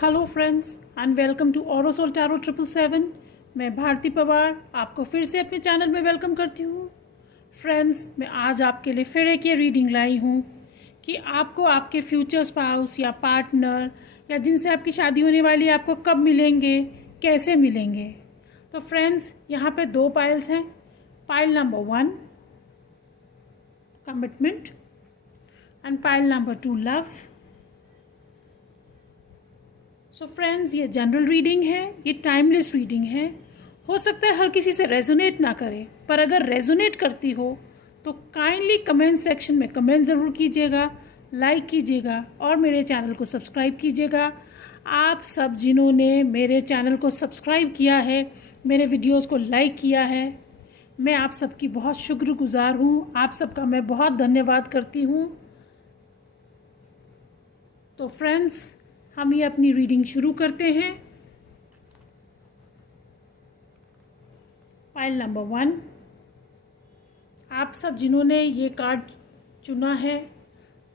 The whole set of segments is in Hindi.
Hello friends and welcome to ओरोसोल टैरो 777। मैं भारती पवार आपको फिर से अपने चैनल में वेलकम करती हूँ। फ्रेंड्स, मैं आज आपके लिए फिर एक ये रीडिंग लाई हूँ कि आपको आपके फ्यूचर स्पाउस या पार्टनर या जिनसे आपकी शादी होने वाली है आपको कब मिलेंगे, कैसे मिलेंगे। तो फ्रेंड्स, यहाँ पे दो पाइल्स हैं। Pile number 1 commitment and pile number 2 love. So friends, ये जनरल रीडिंग है, ये टाइमलेस रीडिंग है। हो सकता है हर किसी से रेजोनेट ना करे, पर अगर रेजोनेट करती हो तो काइंडली कमेंट सेक्शन में कमेंट ज़रूर कीजिएगा, लाइक कीजिएगा और मेरे चैनल को सब्सक्राइब कीजिएगा। आप सब जिन्होंने मेरे चैनल को सब्सक्राइब किया है, मेरे वीडियोस को लाइक किया है, मैं आप सबकी बहुत शुक्रगुजार हूँ। आप सबका मैं बहुत धन्यवाद करती हूँ। तो फ्रेंड्स, हम ये अपनी रीडिंग शुरू करते हैं। पाइल नंबर 1, आप सब जिन्होंने ये कार्ड चुना है,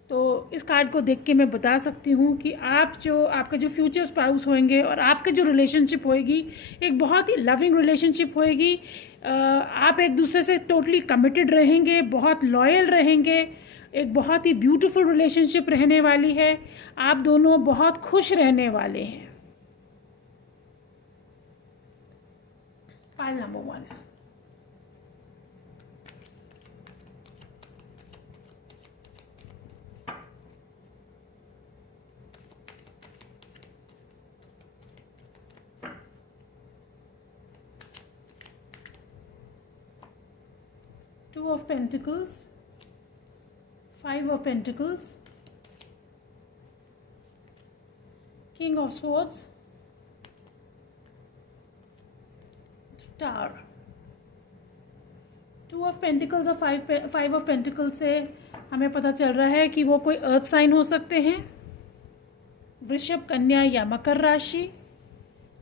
तो इस कार्ड को देख के मैं बता सकती हूँ कि आपका जो फ्यूचर स्पाउस होंगे और आपके जो रिलेशनशिप होएगी एक बहुत ही लविंग रिलेशनशिप होएगी। आप एक दूसरे से टोटली कमिटेड रहेंगे, बहुत लॉयल रहेंगे, एक बहुत ही ब्यूटीफुल रिलेशनशिप रहने वाली है। आप दोनों बहुत खुश रहने वाले हैं। Pile number 1, Two of Pentacles, 5 of Pentacles, King of Swords, Tower। 2 of Pentacles और 5 of Pentacles से हमें पता चल रहा है कि वो कोई अर्थ साइन हो सकते हैं, वृषभ, कन्या या मकर राशि।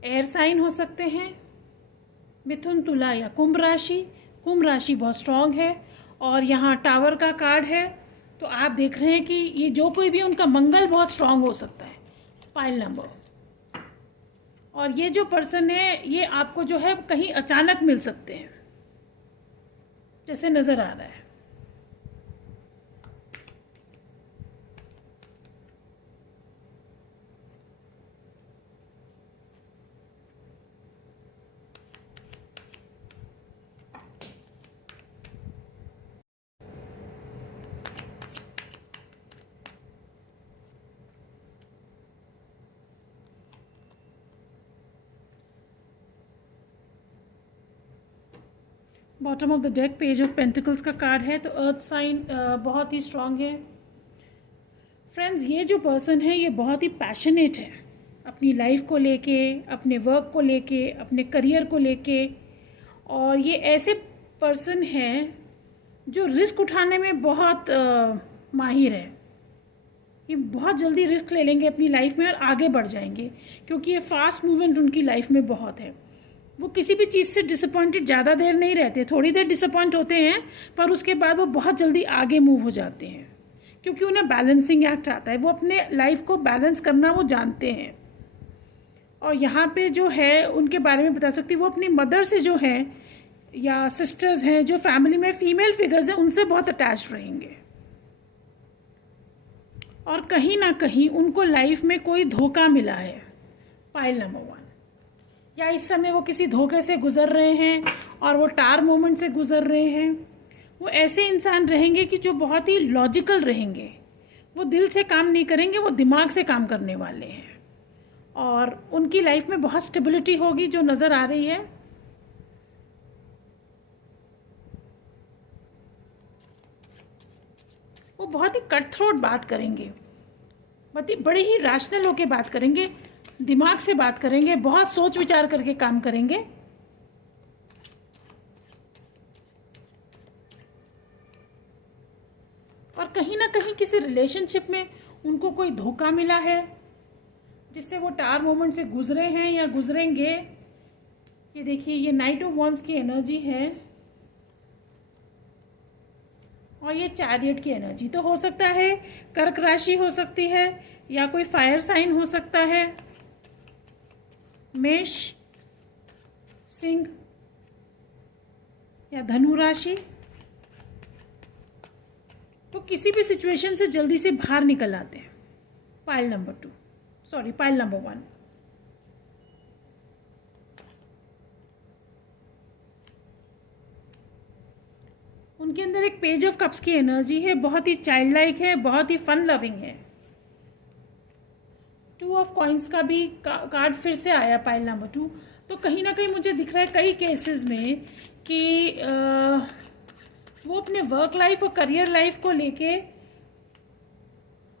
एयर साइन हो सकते हैं, मिथुन, तुला या कुंभ राशि। कुंभ राशि बहुत स्ट्रांग है और यहाँ टावर का कार्ड है, तो आप देख रहे हैं कि ये जो कोई भी उनका मंगल बहुत स्ट्रांग हो सकता है। पाइल नंबर, और ये जो पर्सन है ये आपको जो है कहीं अचानक मिल सकते हैं जैसे नज़र आ रहा है। Bottom of the deck page of pentacles का कार्ड है, तो अर्थ साइन बहुत ही स्ट्रांग है। फ्रेंड्स, ये जो पर्सन है ये बहुत ही पैशनेट है अपनी लाइफ को लेके, अपने वर्क को लेके, अपने करियर को लेके। और ये ऐसे पर्सन हैं जो रिस्क उठाने में बहुत माहिर है। ये बहुत जल्दी रिस्क ले लेंगे अपनी लाइफ में और आगे बढ़ जाएंगे, क्योंकि ये फास्ट मूवमेंट उनकी लाइफ में बहुत है। वो किसी भी चीज़ से डिसअपॉइंटेड ज़्यादा देर नहीं रहते, थोड़ी देर डिसअपॉइंट होते हैं पर उसके बाद वो बहुत जल्दी आगे मूव हो जाते हैं, क्योंकि उन्हें बैलेंसिंग एक्ट आता है। वो अपने लाइफ को बैलेंस करना वो जानते हैं। और यहाँ पे जो है उनके बारे में बता सकती, वो अपनी मदर से जो है या सिस्टर्स हैं, जो फैमिली में फीमेल फिगर्स हैं, उनसे बहुत अटैच्ड रहेंगे। और कहीं ना कहीं उनको लाइफ में कोई धोखा मिला है। पाइल नंबर 1, या इस समय वो किसी धोखे से गुजर रहे हैं और वो टार मोमेंट से गुजर रहे हैं। वो ऐसे इंसान रहेंगे कि जो बहुत ही लॉजिकल रहेंगे, वो दिल से काम नहीं करेंगे, वो दिमाग से काम करने वाले हैं। और उनकी लाइफ में बहुत स्टेबिलिटी होगी जो नज़र आ रही है। वो बहुत ही कट थ्रोट बात करेंगे, बड़े ही रैशनल होकर बात करेंगे, दिमाग से बात करेंगे, बहुत सोच विचार करके काम करेंगे। और कहीं ना कहीं किसी रिलेशनशिप में उनको कोई धोखा मिला है जिससे वो टार मोमेंट से गुजरे हैं या गुजरेंगे। ये देखिए, ये नाइट ऑफ वॉन्ड्स की एनर्जी है और ये चैरियट की एनर्जी। तो हो सकता है कर्क राशि हो सकती है या कोई फायर साइन हो सकता है। मेष, सिंह या धनु राशि, वो किसी भी सिचुएशन से जल्दी से बाहर निकल आते हैं। Pile number 1। उनके अंदर एक पेज ऑफ कप्स की एनर्जी है, बहुत ही चाइल्ड लाइक है, बहुत ही फन लविंग है। 2 ऑफ कॉइन्स का भी कार्ड फिर से आया पाइल नंबर 2। तो कहीं ना कहीं मुझे दिख रहा है कई केसेस में कि वो अपने वर्क लाइफ और करियर लाइफ को लेके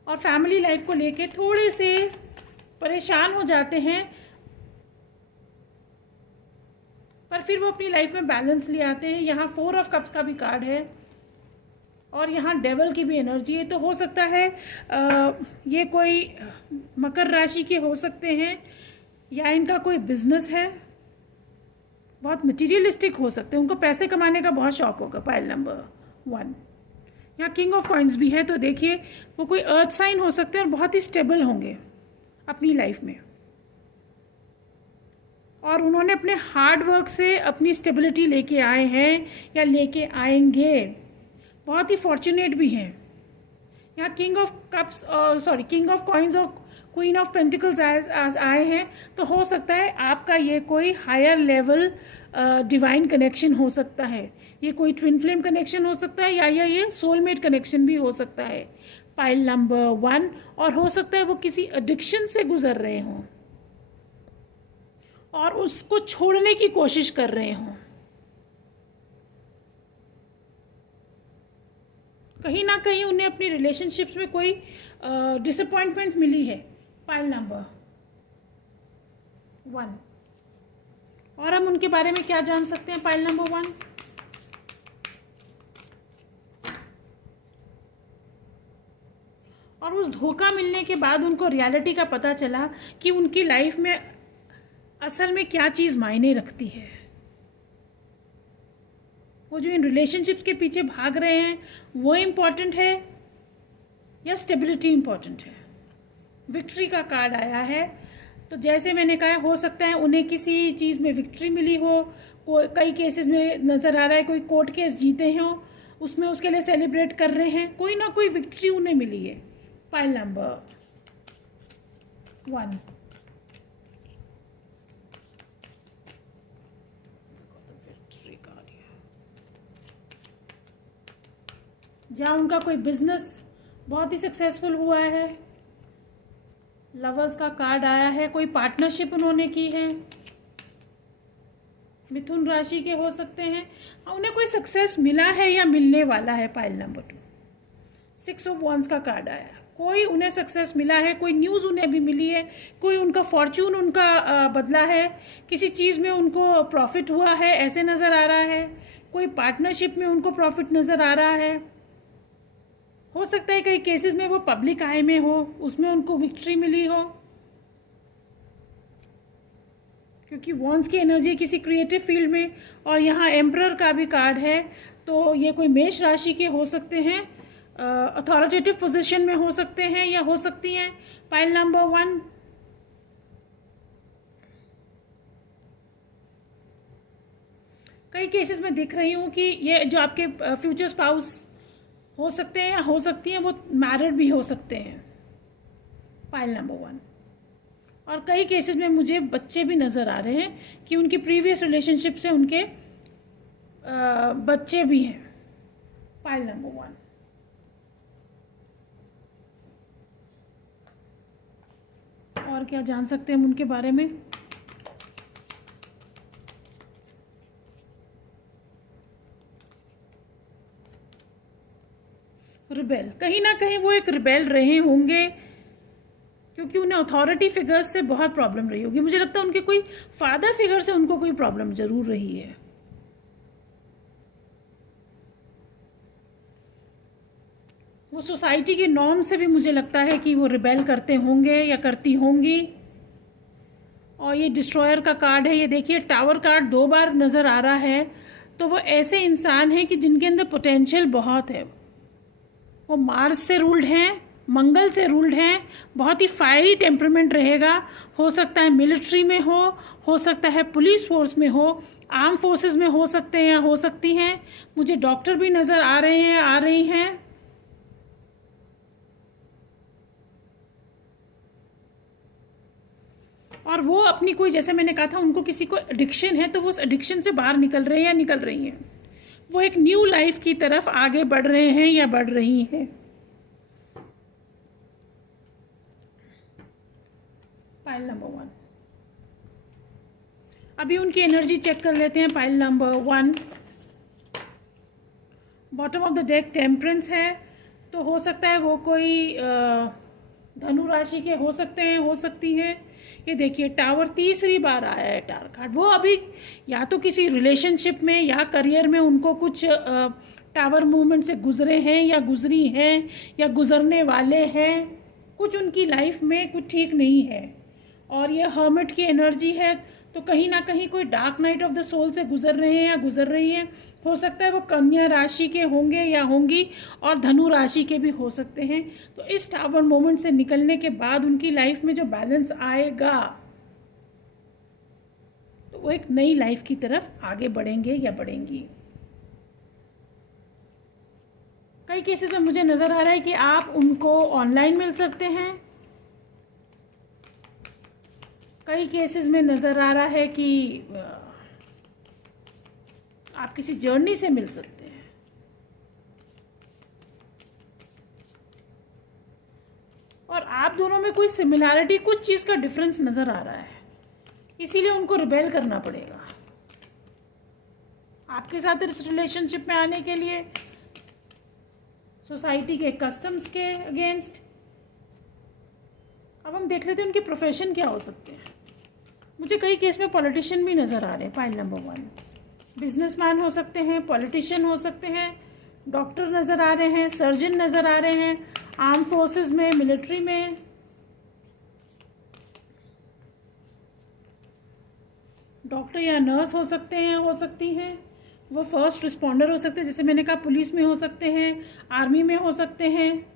और फैमिली लाइफ को लेके थोड़े से परेशान हो जाते हैं, पर फिर वो अपनी लाइफ में बैलेंस ले आते हैं। यहाँ 4 ऑफ कप्स का भी कार्ड है और यहाँ डेवल की भी एनर्जी है। तो हो सकता है ये कोई मकर राशि के हो सकते हैं या इनका कोई बिजनेस है, बहुत मटीरियलिस्टिक हो सकते हैं, उनको पैसे कमाने का बहुत शौक होगा। Pile number 1। यहाँ किंग ऑफ कॉइन्स भी है, तो देखिए वो कोई अर्थ साइन हो सकते हैं और बहुत ही स्टेबल होंगे अपनी लाइफ में, और उन्होंने अपने हार्ड वर्क से अपनी स्टेबिलिटी लेके आए हैं या लेके आएंगे। बहुत ही फॉर्चुनेट भी हैं। यहाँ किंग ऑफ कॉइन्स और क्वीन ऑफ पेंटिकल्स आए हैं, तो हो सकता है आपका ये कोई हायर लेवल डिवाइन कनेक्शन हो सकता है, ये कोई ट्विन फ्लेम कनेक्शन हो सकता है या ये सोलमेट कनेक्शन भी हो सकता है। Pile number 1। और हो सकता है वो किसी एडिक्शन से गुजर रहे हों और उसको छोड़ने की कोशिश कर रहे हों। कहीं ना कहीं उन्हें अपनी रिलेशनशिप्स में कोई डिसअपॉइंटमेंट मिली है। Pile number 1। और हम उनके बारे में क्या जान सकते हैं? Pile number 1। और उस धोखा मिलने के बाद उनको रियलिटी का पता चला कि उनकी लाइफ में असल में क्या चीज़ मायने रखती है। वो जो इन रिलेशनशिप्स के पीछे भाग रहे हैं वो इम्पॉर्टेंट है या स्टेबिलिटी इम्पॉर्टेंट है। विक्ट्री का कार्ड आया है, तो जैसे मैंने कहा हो सकता है उन्हें किसी चीज़ में विक्ट्री मिली हो। कई केसेस में नज़र आ रहा है कोई कोर्ट केस जीते हों, उसमें उसके लिए सेलिब्रेट कर रहे हैं, कोई ना कोई विक्ट्री उन्हें मिली है। Pile number 1। जहाँ उनका कोई बिजनेस बहुत ही सक्सेसफुल हुआ है। लवर्स का कार्ड आया है, कोई पार्टनरशिप उन्होंने की है। मिथुन राशि के हो सकते हैं, उन्हें कोई सक्सेस मिला है या मिलने वाला है। Pile number 2। 6 ऑफ wands का कार्ड आया, कोई उन्हें सक्सेस मिला है, कोई न्यूज़ उन्हें भी मिली है, कोई उनका फॉर्चून उनका बदला है, किसी चीज़ में उनको प्रॉफिट हुआ है ऐसे नज़र आ रहा है, कोई पार्टनरशिप में उनको प्रॉफिट नज़र आ रहा है। हो सकता है कई केसेस में वो पब्लिक आई में हो, उसमें उनको विक्ट्री मिली हो, क्योंकि वॉन्स की एनर्जी किसी क्रिएटिव फील्ड में। और यहाँ एम्परर का भी कार्ड है, तो ये कोई मेष राशि के हो सकते हैं, अथॉरिटेटिव पोजीशन में हो सकते हैं या हो सकती हैं। Pile number 1। कई केसेस में दिख रही हूँ कि ये जो आपके फ्यूचर स्पाउस हो सकते हैं या हो सकती हैं, वो मैरिड भी हो सकते हैं। Pile number 1। और कई केसेस में मुझे बच्चे भी नज़र आ रहे हैं कि उनकी प्रीवियस रिलेशनशिप से उनके बच्चे भी हैं। Pile number 1। और क्या जान सकते हैं हम उनके बारे में? रिबेल, कहीं ना कहीं वो एक रिबेल रहे होंगे, क्योंकि उन्हें अथॉरिटी फिगर्स से बहुत प्रॉब्लम रही होगी। मुझे लगता है उनके कोई फादर फिगर से उनको कोई प्रॉब्लम जरूर रही है। वो सोसाइटी के नॉर्म से भी मुझे लगता है कि वो रिबेल करते होंगे या करती होंगी। और ये डिस्ट्रॉयर का कार्ड है, ये देखिए टावर कार्ड 2 बार नज़र आ रहा है। तो वो ऐसे इंसान हैं कि जिनके अंदर पोटेंशियल बहुत है। वो मार्स से रूल्ड हैं मंगल से रूल्ड हैं, बहुत ही फायरी टेम्परमेंट रहेगा। हो सकता है मिलिट्री में हो सकता है पुलिस फोर्स में हो, आर्म फोर्सेस में हो सकते हैं या हो सकती हैं। मुझे डॉक्टर भी नज़र आ रहे हैं, आ रही हैं। और वो अपनी कोई, जैसे मैंने कहा था, उनको किसी को एडिक्शन है तो वो उस एडिक्शन से बाहर निकल रहे हैं या निकल रही हैं। वो एक न्यू लाइफ की तरफ आगे बढ़ रहे हैं या बढ़ रही हैं। पाइल नंबर 1, अभी उनकी एनर्जी चेक कर लेते हैं। Pile number 1, bottom of the deck temperance है, तो हो सकता है वो कोई धनु राशि के हो सकते हैं, हो सकती हैं। ये देखिए टावर तीसरी बार आया है टावर कार्ड। वो अभी या तो किसी रिलेशनशिप में या करियर में उनको कुछ टावर मूवमेंट से गुजरे हैं या गुजरी हैं या गुजरने वाले हैं। कुछ उनकी लाइफ में कुछ ठीक नहीं है। और ये हर्मिट की एनर्जी है, तो कहीं ना कहीं कोई dark night of the soul से गुजर रहे हैं या गुजर रही हैं। हो सकता है वो कन्या राशि के होंगे या होंगी, और धनु राशि के भी हो सकते हैं। तो इस टावर मोमेंट से निकलने के बाद उनकी लाइफ में जो बैलेंस आएगा, तो वो एक नई लाइफ की तरफ आगे बढ़ेंगे या बढ़ेंगी। कई केसेस में मुझे नज़र आ रहा है कि आप उनको ऑनलाइन मिल सकते हैं। कई केसेस में नज़र आ रहा है कि आप किसी जर्नी से मिल सकते हैं। और आप दोनों में कोई सिमिलैरिटी, कुछ चीज़ का डिफरेंस नज़र आ रहा है, इसीलिए उनको रिबेल करना पड़ेगा आपके साथ इस रिलेशनशिप में आने के लिए, सोसाइटी के कस्टम्स के अगेंस्ट। अब हम देख लेते हैं उनके प्रोफेशन क्या हो सकते हैं। मुझे कई केस में पॉलिटिशियन भी नज़र आ रहे हैं। पाइल नंबर 1, बिजनेसमैन हो सकते हैं, पॉलिटिशियन हो सकते हैं, डॉक्टर नज़र आ रहे हैं, सर्जन नज़र आ रहे हैं, आर्म फोर्सेस में, मिलिट्री में। डॉक्टर या नर्स हो सकते हैं, हो सकती हैं। वो फर्स्ट रिस्पॉन्डर हो सकते हैं, जैसे मैंने कहा पुलिस में हो सकते हैं, आर्मी में हो सकते हैं,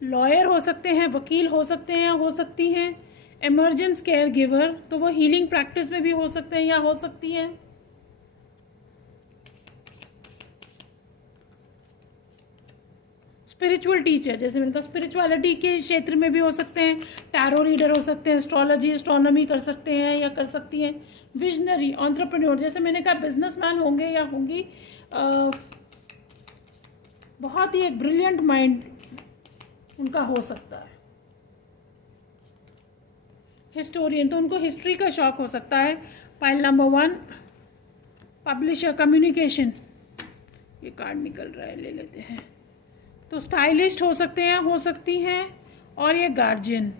लॉयर हो सकते हैं, वकील हो सकते हैं, हो सकती हैं। इमरजेंस केयर गिवर, तो वो हीलिंग प्रैक्टिस में भी हो सकते हैं या हो सकती हैं। स्पिरिचुअल टीचर, जैसे मैंने कहा स्पिरिचुअलिटी के क्षेत्र में भी हो सकते हैं। टैरो रीडर हो सकते हैं, एस्ट्रोलॉजी एस्ट्रोनॉमी कर सकते हैं या कर सकती हैं। विजनरी, एंटरप्रेन्योर, जैसे मैंने कहा बिजनेसमैन होंगे या होंगी। बहुत ही एक ब्रिलियंट माइंड उनका हो सकता है। हिस्टोरियन, तो उनको हिस्ट्री का शौक हो सकता है। पाइल नंबर 1, पब्लिशर, कम्युनिकेशन, ये कार्ड निकल रहा है, ले लेते हैं। तो स्टाइलिस्ट हो सकते हैं, हो सकती हैं। और ये गार्जियन,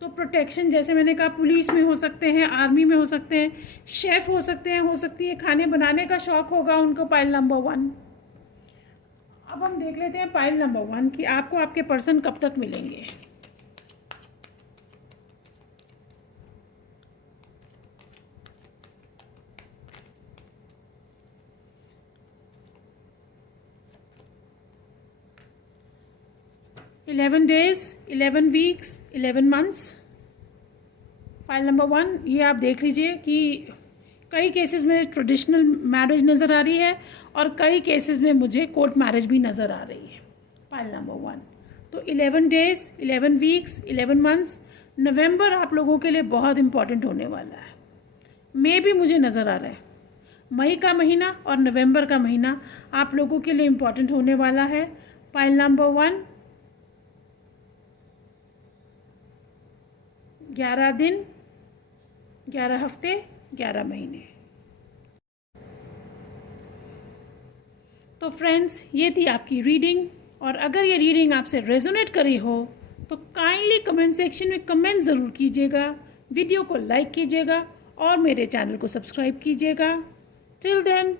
तो प्रोटेक्शन, जैसे मैंने कहा पुलिस में हो सकते हैं, आर्मी में हो सकते हैं, शेफ़ हो सकते हैं, हो सकती है खाने बनाने का शौक़ होगा उनको। Pile number 1। अब हम देख लेते हैं पाइल नंबर 1 कि आपको आपके पर्सन कब तक मिलेंगे। Eleven days, 11 weeks, 11 months. File number 1, ये आप देख लीजिए कि कई केसेस में ट्रेडिशनल मैरिज नज़र आ रही है और कई केसेस में मुझे कोर्ट मैरिज भी नज़र आ रही है। फाइल नंबर 1, तो 11 डेज, 11 वीक्स, 11 मंथ्स। नवंबर आप लोगों के लिए बहुत इम्पॉर्टेंट होने वाला है। मई भी मुझे नज़र आ रहा है। मई का महीना और नवंबर का महीना आप लोगों के लिए इम्पॉर्टेंट होने वाला है। फाइल नंबर 1, 11 दिन, 11 हफ्ते, 11 महीने। तो फ्रेंड्स, ये थी आपकी रीडिंग। और अगर ये रीडिंग आपसे रेजोनेट करी हो तो काइंडली कमेंट सेक्शन में कमेंट ज़रूर कीजिएगा, वीडियो को लाइक कीजिएगा और मेरे चैनल को सब्सक्राइब कीजिएगा। टिल देन,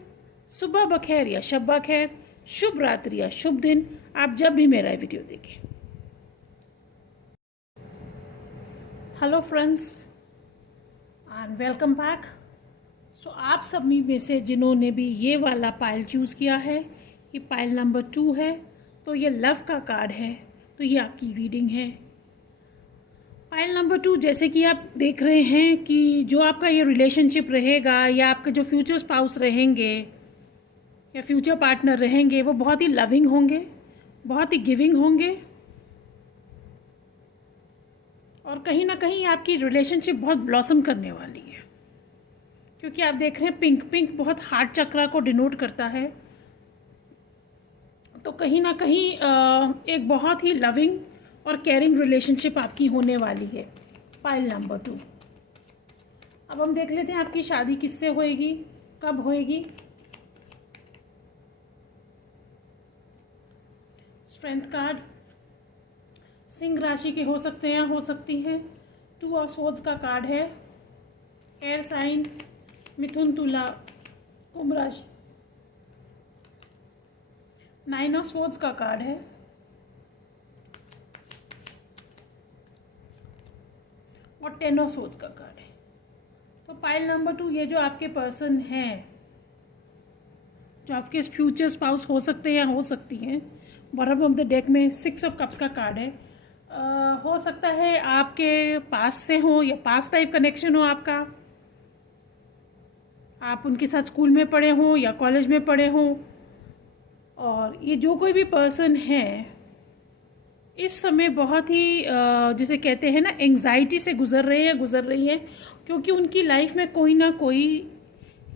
सुबह बखैर या शब बखैर, शुभ रात्रि या शुभ दिन, आप जब भी मेरा वीडियो देखें। Hello friends and welcome back. So आप सब में से जिन्होंने भी ये वाला पाइल चूज़ किया है, ये पाइल नंबर 2 है। तो ये लव का कार्ड है। तो ये आपकी रीडिंग है। पाइल नंबर 2, जैसे कि आप देख रहे हैं कि जो आपका ये रिलेशनशिप रहेगा या आपके जो फ्यूचर स्पाउस रहेंगे या फ्यूचर पार्टनर रहेंगे वो बहुत ही लविंग होंगे, बहुत ही गिविंग होंगे, और कहीं ना कहीं आपकी रिलेशनशिप बहुत ब्लॉसम करने वाली है, क्योंकि आप देख रहे हैं पिंक बहुत हार्ट चक्रा को डिनोट करता है। तो कहीं ना कहीं एक बहुत ही लविंग और केयरिंग रिलेशनशिप आपकी होने वाली है। Pile number 2। अब हम देख लेते हैं आपकी शादी किससे होएगी, कब होएगी। स्ट्रेंथ कार्ड, सिंह राशि के हो सकते हैं, हो सकती हैं। 2 ऑफ स्वॉर्ड्स का कार्ड है। एयर साइन, मिथुन, तुला, कुंभ राशि। 9 ऑफ स्वॉर्ड्स का कार्ड है। और 10 ऑफ स्वॉर्ड्स का कार्ड है। तो पाइल नंबर 2, ये जो आपके पर्सन हैं, जो आपके फ्यूचर स्पाउस हो सकते हैं या हो सकती हैं। बॉटम ऑफ द डेक में 6 ऑफ कप्स का कार्ड है। हो सकता है आपके पास से हो या पास लाइफ कनेक्शन हो आपका, आप उनके साथ स्कूल में पढ़े हों या कॉलेज में पढ़े हों। और ये जो कोई भी पर्सन है इस समय बहुत ही जिसे कहते हैं ना एंग्जाइटी से गुज़र रहे हैं, गुज़र रही है, क्योंकि उनकी लाइफ में कोई ना कोई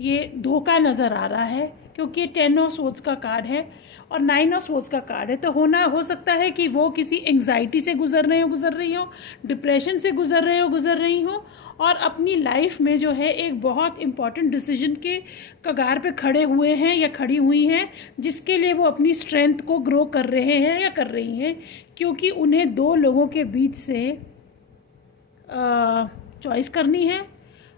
ये धोखा नज़र आ रहा है, क्योंकि ये 10 ऑफ स्वॉर्ड्स का कार्ड है और 9 ऑफ स्वॉर्ड्स का कार्ड है। तो हो सकता है कि वो किसी एंग्जाइटी से गुज़र रहे हो, गुज़र रही हो, डिप्रेशन से गुज़र रहे हो, गुज़र रही हो, और अपनी लाइफ में जो है एक बहुत इम्पॉर्टेंट डिसीजन के कगार पे खड़े हुए हैं या खड़ी हुई हैं, जिसके लिए वो अपनी स्ट्रेंथ को ग्रो कर रहे हैं या कर रही हैं, क्योंकि उन्हें 2 लोगों के बीच से चॉइस करनी है।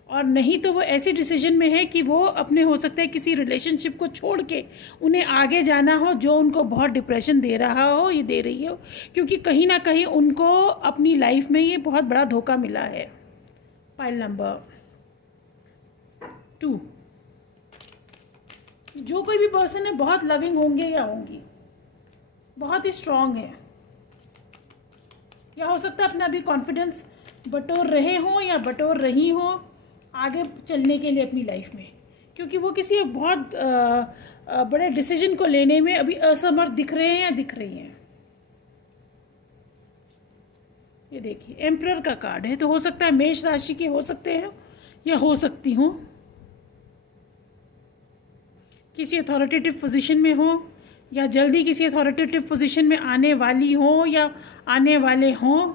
और नहीं तो वो ऐसी डिसीजन में है कि वो अपने हो सकता है किसी रिलेशनशिप को छोड़ के उन्हें आगे जाना हो, जो उनको बहुत डिप्रेशन दे रहा हो, ये दे रही हो, क्योंकि कहीं ना कहीं उनको अपनी लाइफ में ये बहुत बड़ा धोखा मिला है। पाइल नंबर 2, जो कोई भी पर्सन है बहुत लविंग होंगे या होंगी, बहुत ही स्ट्रॉन्ग है, या हो सकता है अपना भी कॉन्फिडेंस बटोर रहे हों या बटोर रही हों आगे चलने के लिए अपनी लाइफ में, क्योंकि वो किसी बहुत बड़े डिसीजन को लेने में अभी असमर्थ दिख रहे हैं या दिख रही हैं। ये देखिए एम्परर का कार्ड है। तो हो सकता है मेष राशि के हो सकते हैं या हो सकती हो, किसी अथॉरिटेटिव पोजीशन में हो या जल्दी किसी अथॉरिटेटिव पोजीशन में आने वाली हो या आने वाले हों।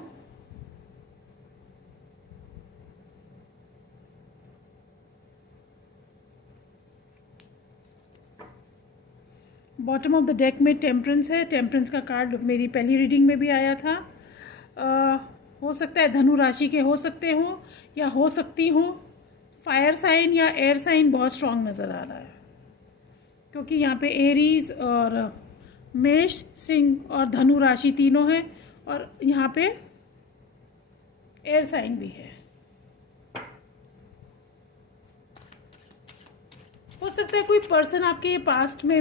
बॉटम ऑफ द डेक में टेम्परेंस है। टेम्परेंस का कार्ड मेरी पहली रीडिंग में भी आया था। हो सकता है धनु राशि के हो सकते हों या हो सकती हों। फायर साइन या एयर साइन बहुत स्ट्रांग नज़र आ रहा है, क्योंकि यहाँ पे एरीज और मेष, सिंह और धनु राशि तीनों हैं, और यहाँ पे एयर साइन भी है। हो सकता है कोई पर्सन आपके पास्ट में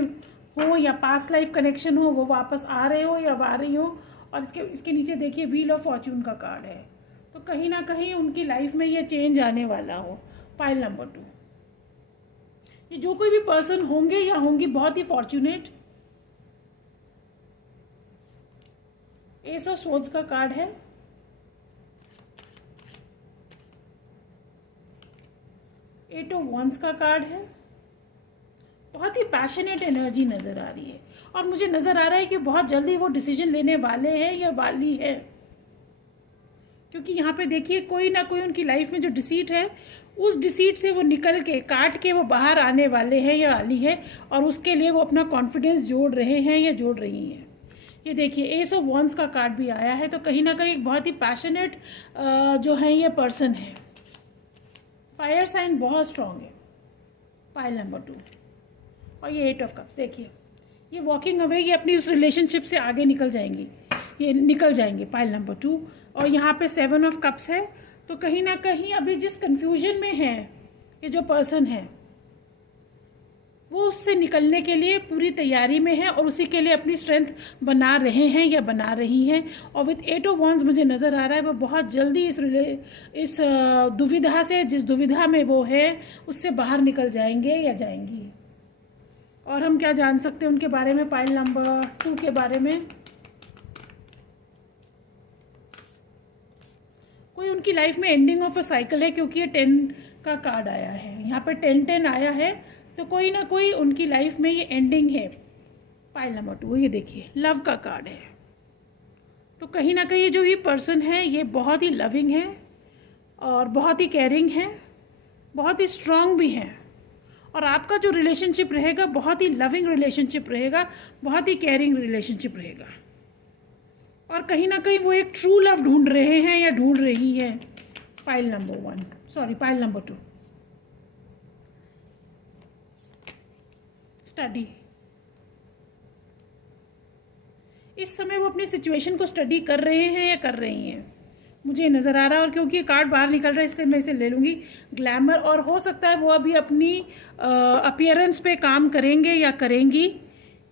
हो या पास्ट लाइफ कनेक्शन हो, वो वापस आ रहे हो या आ रही हो। और इसके नीचे देखिए व्हील ऑफ फॉर्च्यून का कार्ड है। तो कहीं ना कहीं उनकी लाइफ में ये चेंज आने वाला हो। पाइल नंबर 2, ये जो कोई भी पर्सन होंगे या होंगी बहुत ही फॉर्चुनेट। एस ऑफ स्वॉर्ड्स का कार्ड है। एट ऑफ वंस का कार्ड है। बहुत ही पैशनेट एनर्जी नज़र आ रही है, और मुझे नज़र आ रहा है कि बहुत जल्दी वो डिसीजन लेने वाले हैं या वाली है, क्योंकि यहाँ पे देखिए कोई ना कोई उनकी लाइफ में जो डिसीट है, उस डिसीट से वो निकल के काट के वो बाहर आने वाले हैं या वाली है, और उसके लिए वो अपना कॉन्फिडेंस जोड़ रहे हैं या जोड़ रही हैं। ये देखिए एस ऑफ वंस का कार्ड भी आया है। तो कहीं ना कहीं बहुत ही पैशनेट जो है ये पर्सन है। फायर साइन बहुत स्ट्रॉन्ग है। पाइल नंबर 2, और ये 8 ऑफ कप्स देखिए, ये वॉकिंग अवे, ये अपनी उस रिलेशनशिप से आगे निकल जाएंगी, ये निकल जाएंगे। पाइल नंबर 2, और यहाँ पे 7 ऑफ कप्स है। तो कहीं ना कहीं अभी जिस कंफ्यूजन में है ये जो पर्सन है, वो उससे निकलने के लिए पूरी तैयारी में है और उसी के लिए अपनी स्ट्रेंथ बना रहे हैं या बना रही हैं। और विद 8 ऑफ वॉन्ड्स मुझे नज़र आ रहा है वो बहुत जल्दी इस दुविधा से, जिस दुविधा में वो है, उससे बाहर निकल जाएंगे या जाएंगी। और हम क्या जान सकते हैं उनके बारे में, पाइल नंबर 2 के बारे में। कोई उनकी लाइफ में एंडिंग ऑफ अ साइकिल है, क्योंकि ये 10 का कार्ड आया है, यहाँ पर 10-10 आया है, तो कोई ना कोई उनकी लाइफ में ये एंडिंग है। पाइल नंबर 2, ये देखिए लव का कार्ड है। तो कहीं ना कहीं जो ये पर्सन है ये बहुत ही लविंग है और बहुत ही केयरिंग है, बहुत ही स्ट्रांग भी है। और आपका जो रिलेशनशिप रहेगा बहुत ही लविंग रिलेशनशिप रहेगा, बहुत ही केयरिंग रिलेशनशिप रहेगा। और कहीं ना कहीं वो एक ट्रू लव ढूंढ रहे हैं या ढूंढ रही है। Pile number 2, study. इस समय वो अपनी सिचुएशन को स्टडी कर रहे हैं या कर रही हैं, मुझे नज़र आ रहा है। और क्योंकि कार्ड बाहर निकल रहा है इसलिए मैं इसे ले लूँगी, ग्लैमर। और हो सकता है वो अभी अपनी अपीयरेंस पे काम करेंगे या करेंगी,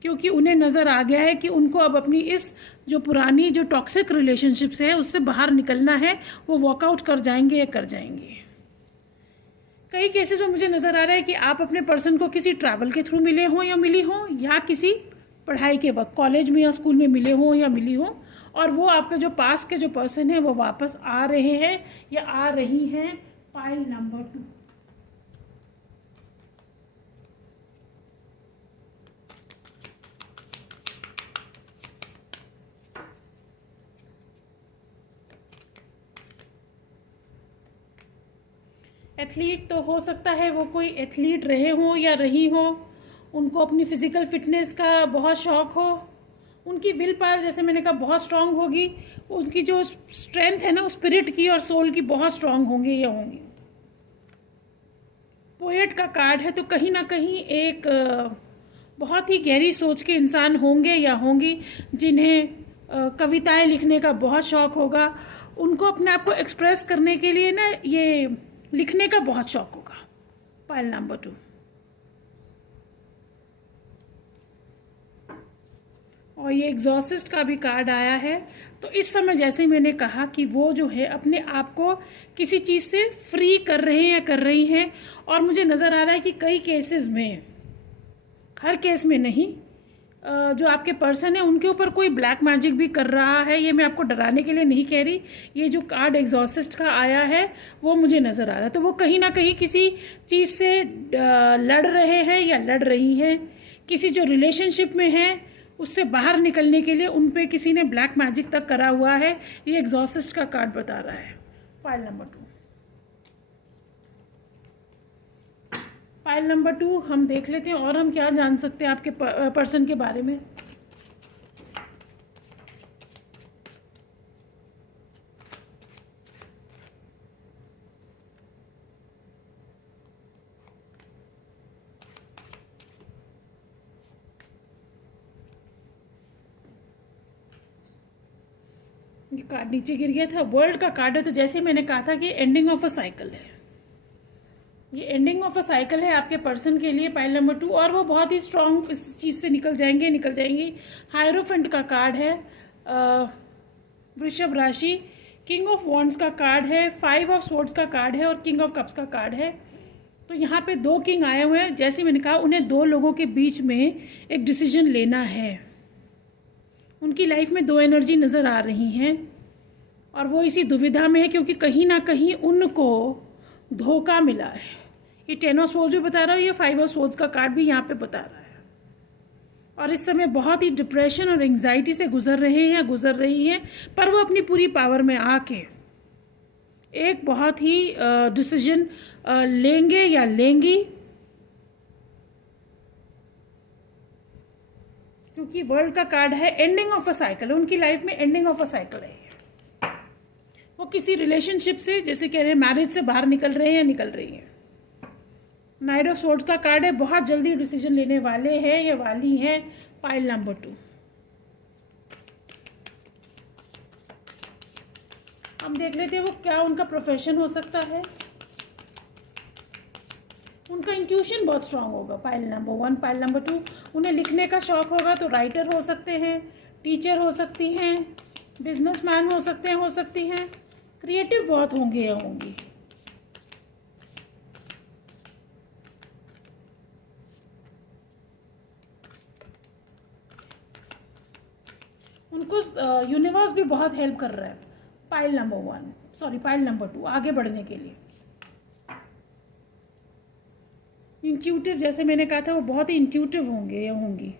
क्योंकि उन्हें नज़र आ गया है कि उनको अब अपनी इस जो पुरानी जो टॉक्सिक रिलेशनशिप्स है उससे बाहर निकलना है। वो वॉकआउट कर जाएंगे या कर जाएंगे। कई केसेस में मुझे नज़र आ रहा है कि आप अपने पर्सन को किसी ट्रैवल के थ्रू मिले हों या मिली हों, या किसी पढ़ाई के वक्त कॉलेज में या स्कूल में मिले हों या मिली हों, और वो आपका जो पास के जो पर्सन है वो वापस आ रहे हैं या आ रही हैं। Pile number 2, athlete. तो हो सकता है वो कोई एथलीट रहे हों या रही हों, उनको अपनी फ़िज़िकल फिटनेस का बहुत शौक़ हो, उनकी विल पावर जैसे मैंने कहा बहुत स्ट्रांग होगी, उनकी जो स्ट्रेंथ है ना वो स्पिरिट की और सोल की बहुत स्ट्रांग होंगे या होंगी। पोएट का कार्ड है, तो कहीं ना कहीं एक बहुत ही गहरी सोच के इंसान होंगे या होंगी, जिन्हें कविताएं लिखने का बहुत शौक़ होगा। उनको अपने आप को एक्सप्रेस करने के लिए ना ये लिखने का बहुत शौक़ होगा। पाइल नंबर 2, और ये एग्जॉसिस्ट का भी कार्ड आया है। तो इस समय जैसे मैंने कहा कि वो जो है अपने आप को किसी चीज़ से फ्री कर रहे हैं या कर रही हैं। और मुझे नज़र आ रहा है कि कई केसेस में, हर केस में नहीं, जो आपके पर्सन है उनके ऊपर कोई ब्लैक मैजिक भी कर रहा है। ये मैं आपको डराने के लिए नहीं कह रही, ये जो कार्ड एग्जॉसिस्ट का आया है वो मुझे नज़र आ रहा है। तो वो कहीं ना कहीं किसी चीज़ से लड़ रहे हैं या लड़ रही हैं, किसी जो रिलेशनशिप में है उससे बाहर निकलने के लिए उन पे किसी ने ब्लैक मैजिक तक करा हुआ है। ये एग्जॉसिस्ट का कार्ड बता रहा है। पाइल नंबर 2, पाइल नंबर 2 हम देख लेते हैं और हम क्या जान सकते हैं आपके पर्सन के बारे में। ये कार्ड नीचे गिर गया था, वर्ल्ड का कार्ड है। तो जैसे मैंने कहा था कि एंडिंग ऑफ अ साइकिल है, ये एंडिंग ऑफ अ साइकिल है आपके पर्सन के लिए। पाइल नंबर 2, और वो बहुत ही स्ट्रॉन्ग इस चीज़ से निकल जाएंगी। हायरोफेंट का कार्ड है, वृषभ राशि। किंग ऑफ वॉन्ड्स का कार्ड है, 5 ऑफ स्वॉर्ड्स का कार्ड है और किंग ऑफ कप्स का कार्ड है। तो यहाँ पे 2 किंग आए हुए हैं। जैसे मैंने कहा उन्हें 2 लोगों के बीच में एक डिसीजन लेना है। उनकी लाइफ में 2 एनर्जी नज़र आ रही हैं और वो इसी दुविधा में है, क्योंकि कहीं ना कहीं उनको धोखा मिला है। ये 10 ऑफ स्वॉर्ड्स भी बता रहा है, ये 5 ऑफ स्वॉर्ड्स का कार्ड भी यहाँ पे बता रहा है। और इस समय बहुत ही डिप्रेशन और एंग्जाइटी से गुजर रहे हैं या गुजर रही हैं, पर वो अपनी पूरी पावर में आके एक बहुत ही डिसीजन लेंगे या लेंगी, क्योंकि वर्ल्ड का कार्ड है, एंडिंग ऑफ अ साइकिल। उनकी लाइफ में एंडिंग ऑफ अ साइकिल है। वो किसी रिलेशनशिप से, जैसे कह रहे हैं मैरिज से, बाहर निकल रहे हैं या निकल रही हैं। नाइट ऑफ स्वॉर्ड्स का कार्ड है, बहुत जल्दी डिसीजन लेने वाले हैं या वाली हैं। पाइल नंबर 2, हम देख लेते हैं वो क्या उनका प्रोफेशन हो सकता है। उनका इंट्यूशन बहुत स्ट्रांग होगा। पाइल नंबर 1, पाइल नंबर 2, उन्हें लिखने का शौक़ होगा तो राइटर हो सकते हैं, टीचर हो सकती हैं, बिजनेसमैन हो सकते हैं, हो सकती हैं, क्रिएटिव बहुत होंगे या होंगी। उनको यूनिवर्स भी बहुत हेल्प कर रहा है pile number 1, sorry pile number 2 आगे बढ़ने के लिए। इंट्यूटिव, जैसे मैंने कहा था, वो बहुत ही इंट्यूटिव होंगे या होंगी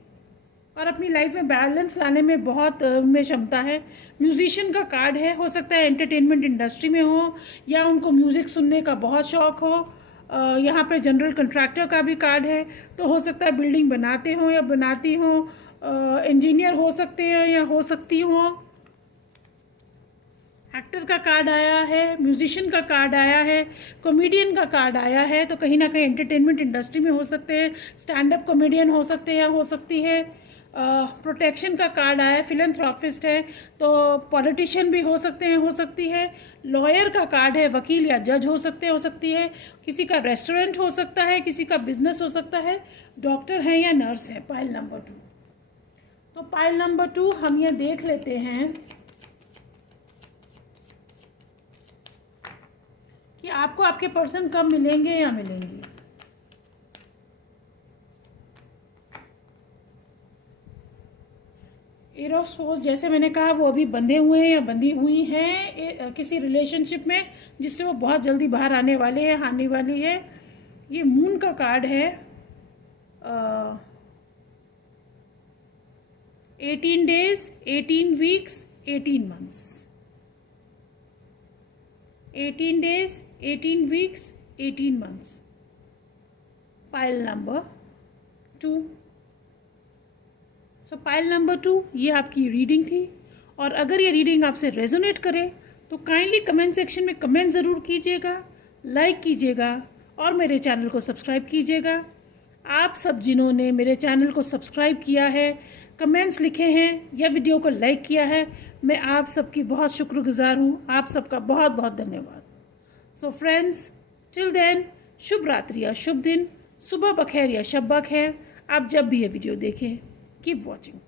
और अपनी लाइफ में बैलेंस लाने में बहुत उनमें क्षमता है। म्यूजिशियन का कार्ड है, हो सकता है एंटरटेनमेंट इंडस्ट्री में हो या उनको म्यूज़िक सुनने का बहुत शौक़ हो। यहाँ पे जनरल कंट्रैक्टर का भी कार्ड है, तो हो सकता है बिल्डिंग बनाते हो या बनाती हो, इंजीनियर हो सकते हैं या हो सकती हो। एक्टर का कार्ड आया है, म्यूजिशियन का कार्ड आया है, कॉमेडियन का कार्ड आया है, तो कहीं ना कहीं एंटरटेनमेंट इंडस्ट्री में हो सकते हैं, स्टैंड अप कॉमेडियन हो सकते हैं या हो सकती है। प्रोटेक्शन का कार्ड आया है, फिलैंथ्रोपिस्ट है, तो पॉलिटिशियन भी हो सकते हैं, हो सकती है। लॉयर का कार्ड है, वकील या जज हो सकते हैं, हो सकती है। किसी का रेस्टोरेंट हो सकता है, किसी का बिजनेस हो सकता है, डॉक्टर है या नर्स है। पाइल नंबर 2, तो पाइल नंबर 2 हम ये देख लेते हैं कि आपको आपके पर्सन कब मिलेंगे या मिलेंगी। एट ऑफ सोर्स, जैसे मैंने कहा, वो अभी बंधे हुए हैं या बंधी हुई हैं किसी रिलेशनशिप में, जिससे वो बहुत जल्दी बाहर आने वाले हैं, आने वाली है। ये मून का कार्ड है, 18 days, 18 weeks, 18 months, 18 days, 18 weeks, 18 months। Pile number 2, सो पाइल नंबर 2 ये आपकी रीडिंग थी। और अगर ये रीडिंग आपसे रेजोनेट करे तो काइंडली कमेंट सेक्शन में कमेंट ज़रूर कीजिएगा, लाइक कीजिएगा और मेरे चैनल को सब्सक्राइब कीजिएगा। आप सब जिन्होंने मेरे चैनल को सब्सक्राइब किया है, कमेंट्स लिखे हैं या वीडियो को लाइक किया है, मैं आप सबकी बहुत शुक्रगुजार हूँ। आप सबका बहुत बहुत धन्यवाद। सो फ्रेंड्स, टिल देन, शुभ रात्रि या शुभ दिन, सुबह बखैर या शब बखैर। आप जब भी ये वीडियो देखें, कीप वॉचिंग।